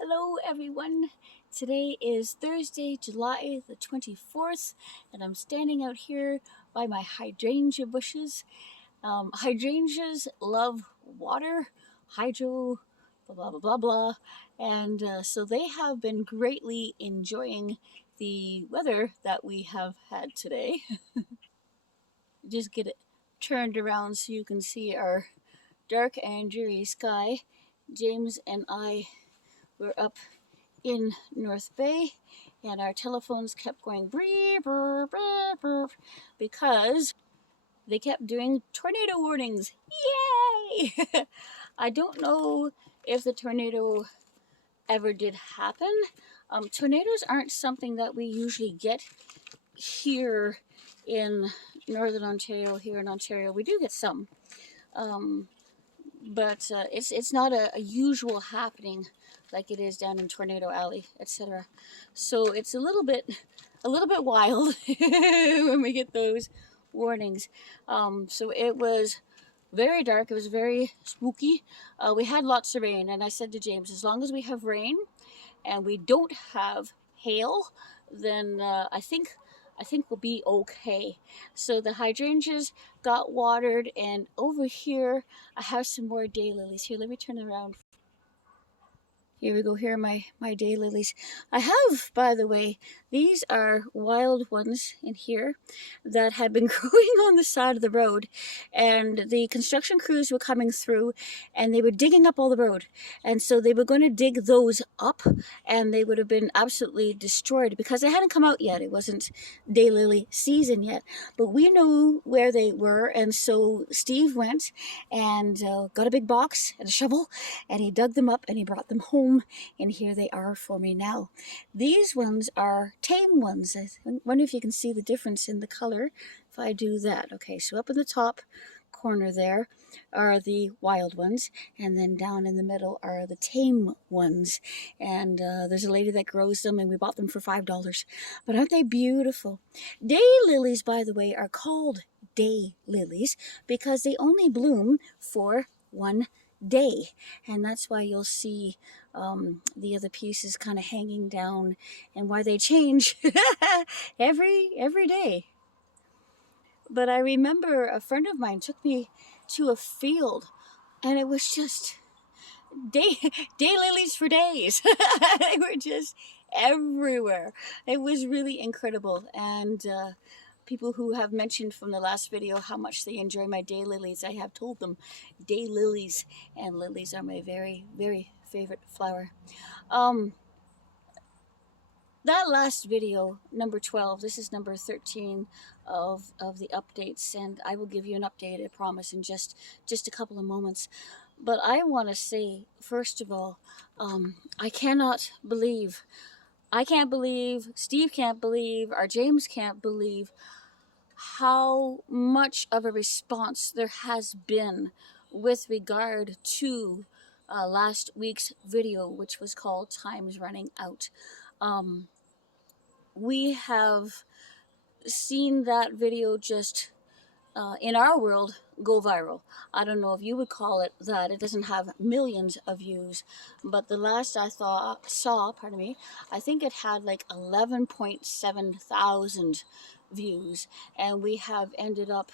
Hello everyone. Today is Thursday, July the 24th, and I'm standing out here by my hydrangea bushes. Hydrangeas love water, hydro, blah blah blah blah blah, and so they have been greatly enjoying the weather that we have had today. Just get it turned around so you can see our dark and dreary sky. James and I were up in North Bay, and our telephones kept going bree, brr, brr, brr, because they kept doing tornado warnings. Yay! I don't know if the tornado ever did happen. Tornadoes aren't something that we usually get here in Northern Ontario. Here in Ontario, we do get some, but it's not a usual happening like it is down in Tornado Alley, etc. So it's a little bit wild when we get those warnings. So it was very dark. It was very spooky. We had lots of rain, and I said to James, as long as we have rain and we don't have hail, then I think we'll be okay. So the hydrangeas got watered, and over here I have some more daylilies. Here, let me turn around. Here we go. Here are my daylilies. I have, by the way, these are wild ones in here that had been growing on the side of the road, and the construction crews were coming through and they were digging up all the road, and so they were going to dig those up, and they would have been absolutely destroyed because they hadn't come out yet. It wasn't daylily season yet, but we knew where they were, and so Steve went and got a big box and a shovel, and he dug them up and he brought them home, and here they are for me now. These ones are tame ones. I wonder if you can see the difference in the color if I do that. Okay, so up in the top corner there are the wild ones, and then down in the middle are the tame ones, and there's a lady that grows them, and we bought them for $5. But aren't they beautiful? Day lilies, by the way, are called day lilies because they only bloom for one day, and that's why you'll see the other pieces kind of hanging down, and why they change every day. But I remember a friend of mine took me to a field, and it was just daylilies for days. They were just everywhere. It was really incredible, and people who have mentioned from the last video how much they enjoy my daylilies, I have told them daylilies and lilies are my very, very favorite flower. That last video, number 12, this is number 13 of the updates, and I will give you an update, I promise, in just a couple of moments. But I want to say, first of all, I can't believe, Steve can't believe, our James can't believe how much of a response there has been with regard to last week's video, which was called Time's Running Out. We have seen that video just in our world go viral. I don't know if you would call it that. It doesn't have millions of views, but the last I saw, I think it had like 11.7 thousand views, and we have ended up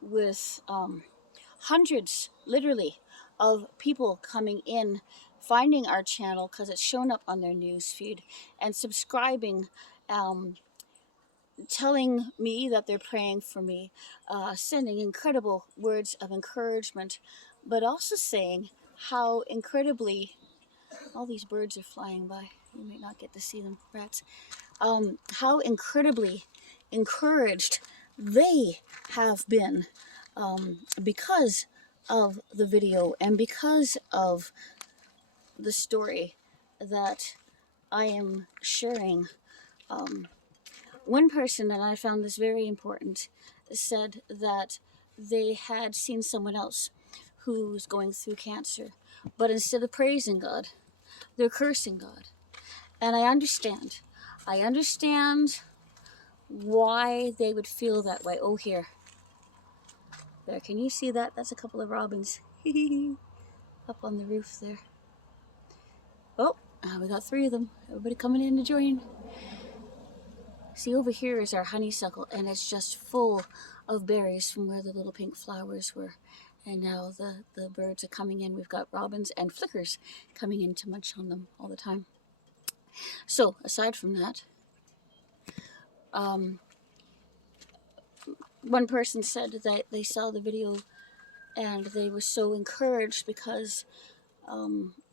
with hundreds, literally, of people coming in, finding our channel because it's shown up on their news feed, and subscribing, telling me that they're praying for me, sending incredible words of encouragement, but also saying how incredibly, all these birds are flying by, you may not get to see them, rats, how incredibly encouraged they have been because of the video and because of the story that I am sharing. One person, and I found this very important, said that they had seen someone else who's going through cancer, but instead of praising God, they're cursing God. And I understand why they would feel that way. Oh, here. There, can you see that? That's a couple of robins up on the roof there. Oh, Now we got 3 of them. Everybody coming in to join. See, over here is our honeysuckle, and it's just full of berries from where the little pink flowers were. And now the birds are coming in. We've got robins and flickers coming in to munch on them all the time. So, aside from that, one person said that they saw the video and they were so encouraged because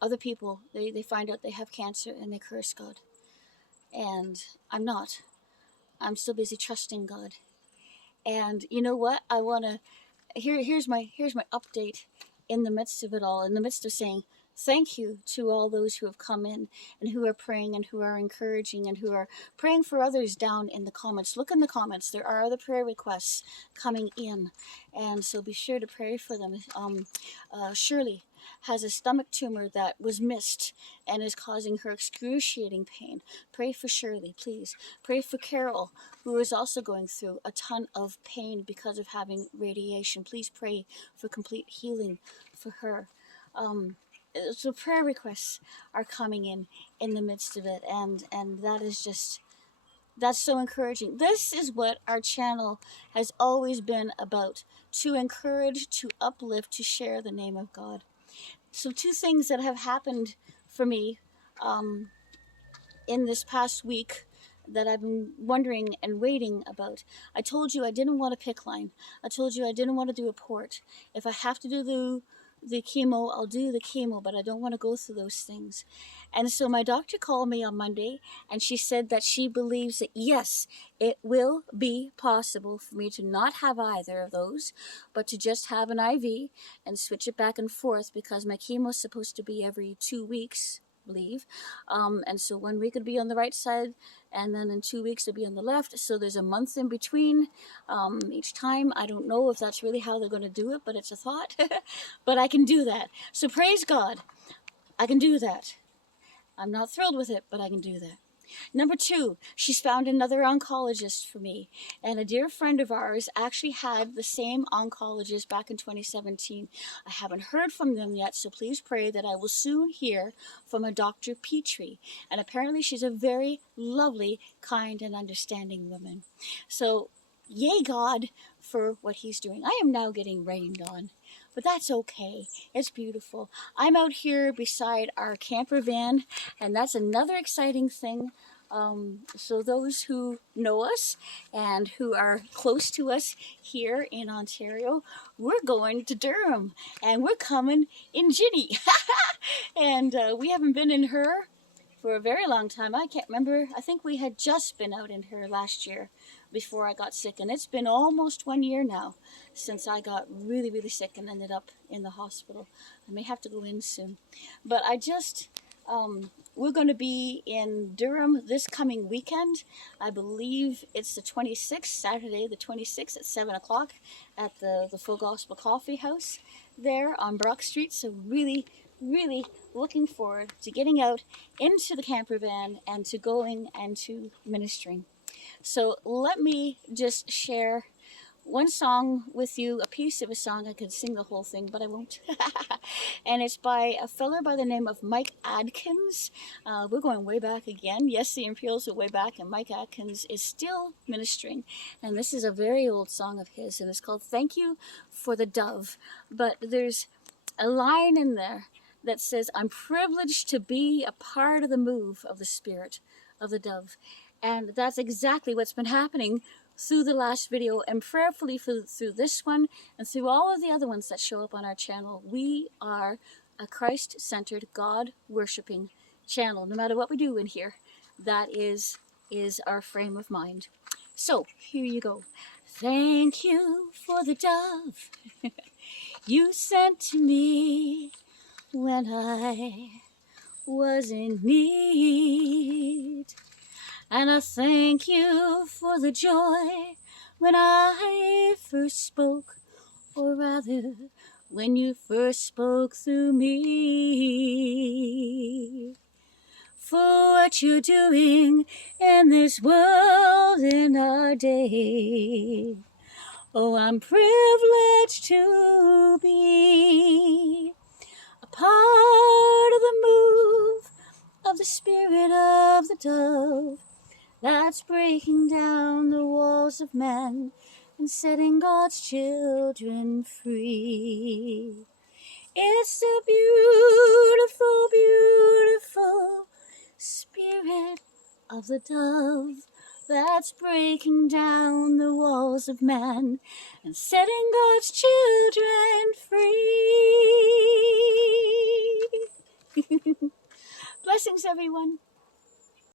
other people, they find out they have cancer and they curse God. And I'm not. I'm still busy trusting God. And you know what? I want to here's my update in the midst of it all, in the midst of saying thank you to all those who have come in and who are praying and who are encouraging and who are praying for others down in the comments. Look in the comments. There are other prayer requests coming in, and so be sure to pray for them. Shirley has a stomach tumor that was missed and is causing her excruciating pain. Pray for Shirley, please. Pray for Carol, who is also going through a ton of pain because of having radiation. Please pray for complete healing for her. So prayer requests are coming in the midst of it, and that is just, that's so encouraging. This is what our channel has always been about: to encourage, to uplift, to share the name of God. So 2 things that have happened for me in this past week that I've been wondering and waiting about. I told you I didn't want a PICC line. I told you I didn't want to do a port. If I have to do the chemo, I'll do the chemo, but I don't want to go through those things. And so my doctor called me on Monday, and she said that she believes that yes, it will be possible for me to not have either of those, but to just have an IV and switch it back and forth, because my chemo is supposed to be every 2 weeks, I believe. And so 1 week would be on the right side, and then in 2 weeks it'd be on the left. So there's a month in between each time. I don't know if that's really how they're going to do it, but it's a thought. But I can do that. So praise God, I can do that. I'm not thrilled with it, but I can do that. Number 2, she's found another oncologist for me. And a dear friend of ours actually had the same oncologist back in 2017. I haven't heard from them yet, so please pray that I will soon hear from a Dr. Petrie. And apparently she's a very lovely, kind, and understanding woman. So yay God for what he's doing. I am now getting rained on, but that's okay. It's beautiful. I'm out here beside our camper van, and that's another exciting thing. So those who know us and who are close to us here in Ontario, we're going to Durham, and we're coming in Ginny. And we haven't been in her for a very long time. I can't remember. I think we had just been out in her last year before I got sick, and it's been almost 1 year now since I got really, really sick and ended up in the hospital. I may have to go in soon, but I just we're going to be in Durham this coming weekend. I believe it's the 26th, Saturday the 26th at 7 o'clock at the Full Gospel Coffee House there on Brock Street. So really, really looking forward to getting out into the camper van and to going and to ministering. So let me just share one song with you, a piece of a song. I could sing the whole thing, but I won't. And it's by a fella by the name of Mike Adkins. We're going way back again. Yes, the Imperials are way back, and Mike Adkins is still ministering. And this is a very old song of his, and it's called Thank You for the Dove. But there's a line in there that says, I'm privileged to be a part of the move of the Spirit of the Dove. And that's exactly what's been happening through the last video, and prayerfully through this one and through all of the other ones that show up on our channel. We are a Christ-centered, God-worshipping channel. No matter what we do in here, that is our frame of mind. So here you go. Thank you for the dove you sent to me when I was in need. And I thank you for the joy when I first spoke, or rather, when you first spoke through me. For what you're doing in this world in our day. Oh, I'm privileged to be a part of the move of the spirit of the dove that's breaking down the walls of man and setting God's children free. It's the beautiful, beautiful spirit of the dove that's breaking down the walls of man and setting God's children free. Blessings, everyone.